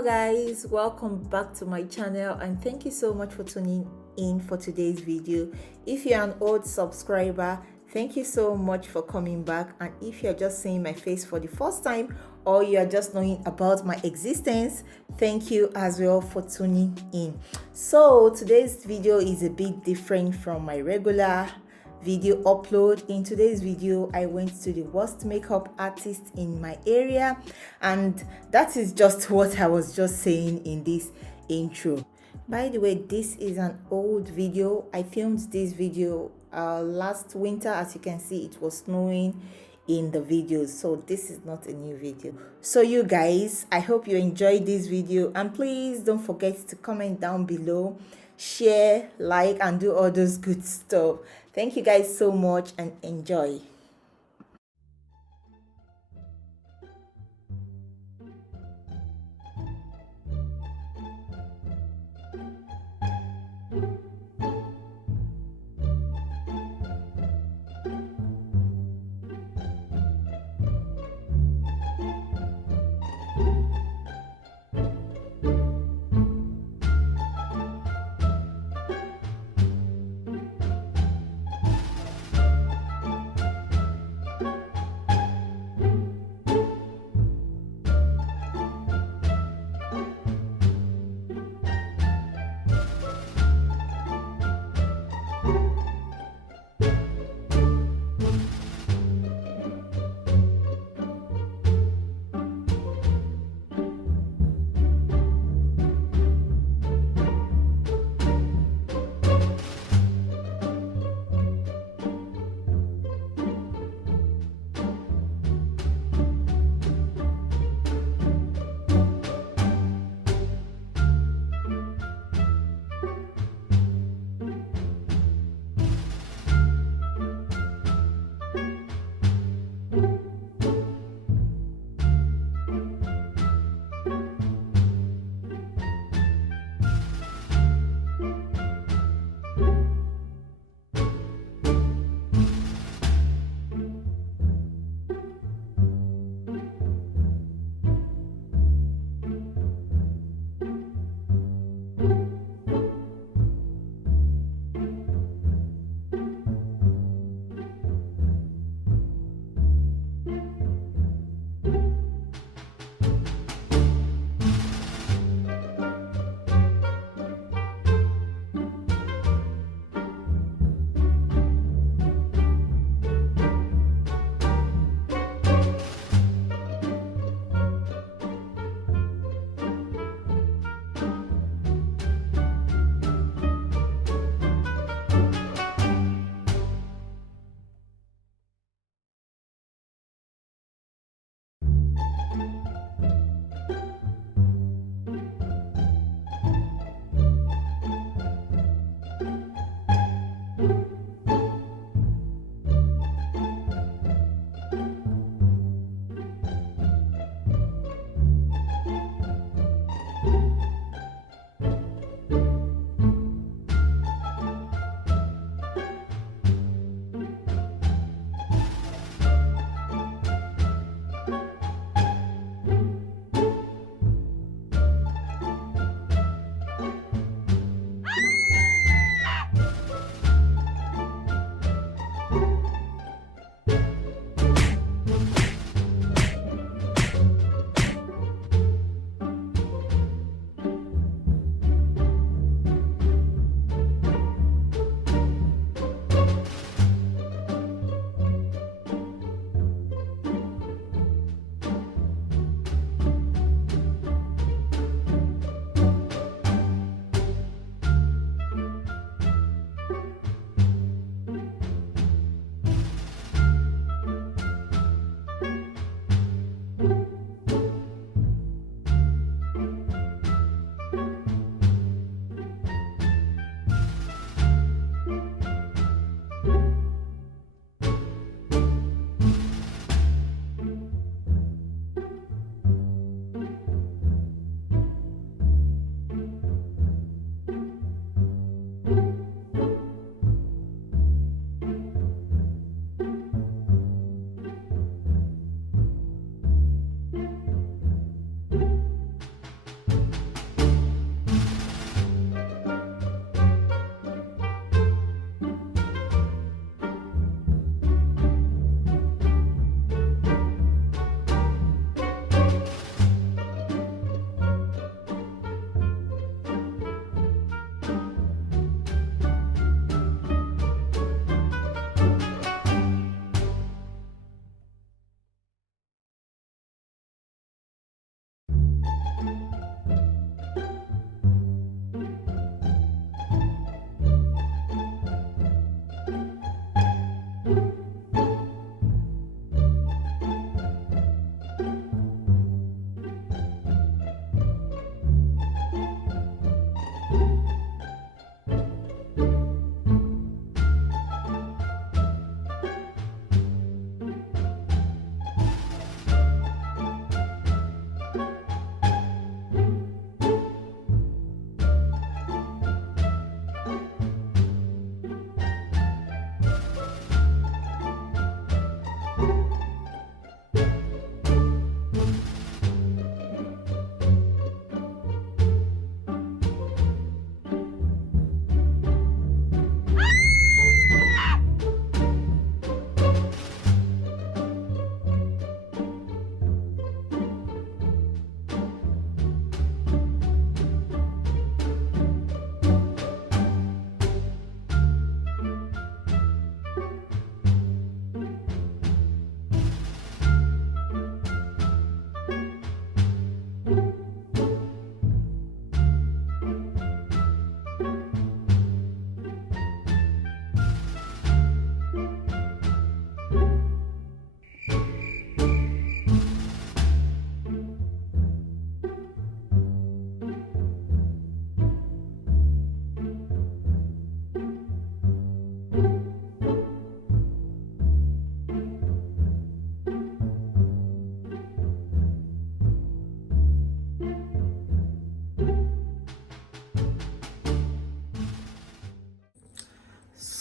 Hello guys, welcome back to my channel and thank you so much for tuning in for today's video. If you're an old subscriber, thank you so much for coming back, and if you're just seeing my face for the first time or you're just knowing about my existence, thank you as well for tuning in. So today's video is a bit different from my regular video upload. In today's video, I went to the worst makeup artist in my area, and that is just what I was just saying in this intro. By the way, this is an old video. I filmed this video last winter. As you can see, it was snowing in the videos, so this is not a new video. So you guys, I hope you enjoyed this video, and please don't forget to comment down below, share, like, and do all those good stuff. Thank you guys so much and enjoy.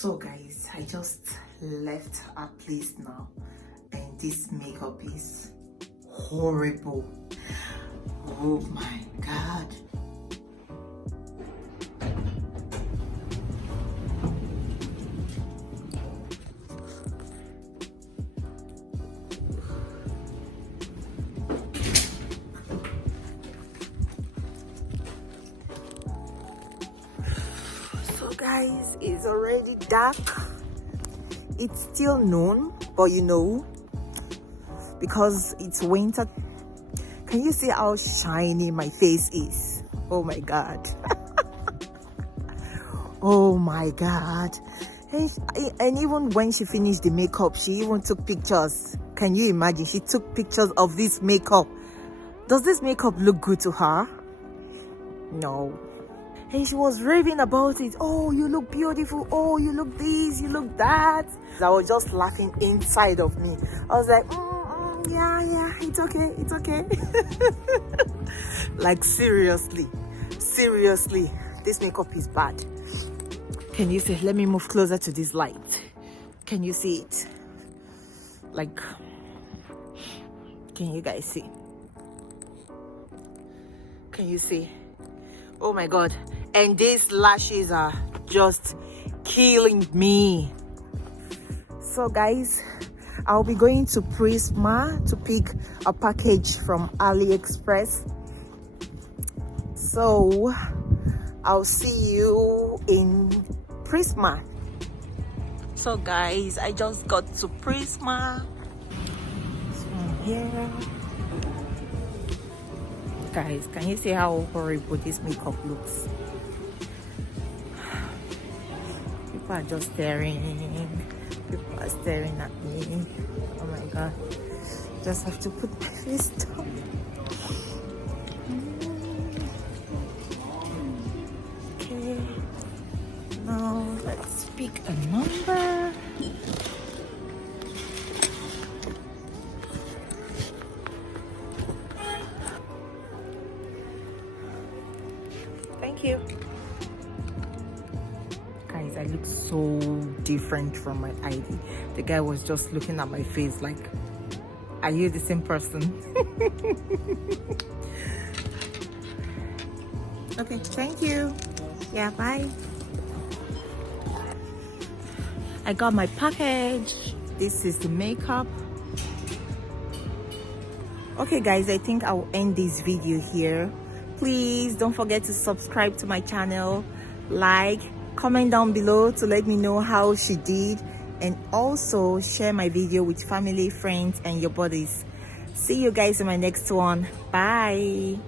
So guys, I just left her place now, and this makeup is horrible. Oh my god. So guys, it's already dark. It's still noon, but you know, because it's winter. Can you see how shiny my face is? Oh my god. Oh my god. And even when she finished the makeup, she even took pictures. Can you imagine? She took pictures of this makeup. Does this makeup look good to her? No. And she was raving about it. Oh, you look beautiful. Oh, you look this, you look that. I was just laughing inside of me. I was like, yeah, it's okay, it's okay. Like seriously, this makeup is bad. Can you see? Let me move closer to this light. Can you see it? Like, can you guys see? Can you see? Oh my god. And these lashes are just killing me. So guys, I'll be going to Prisma to pick a package from AliExpress. So I'll see you in Prisma. So guys, I just got to Prisma. So here. Guys, can you see how horrible this makeup looks? People are just staring. People are staring at me. Oh my god. Just have to put my face down. Okay. Now let's pick a number. Thank you. Guys, I look so different from my ID. The guy was just looking at my face like, are you the same person? Okay, thank you. Yeah, bye. I got my package. This is the makeup. Okay guys, I think I'll end this video here. Please don't forget to subscribe to my channel, like, comment down below to let me know how she did, and also share my video with family, friends, and your buddies. See you guys in my next one. Bye.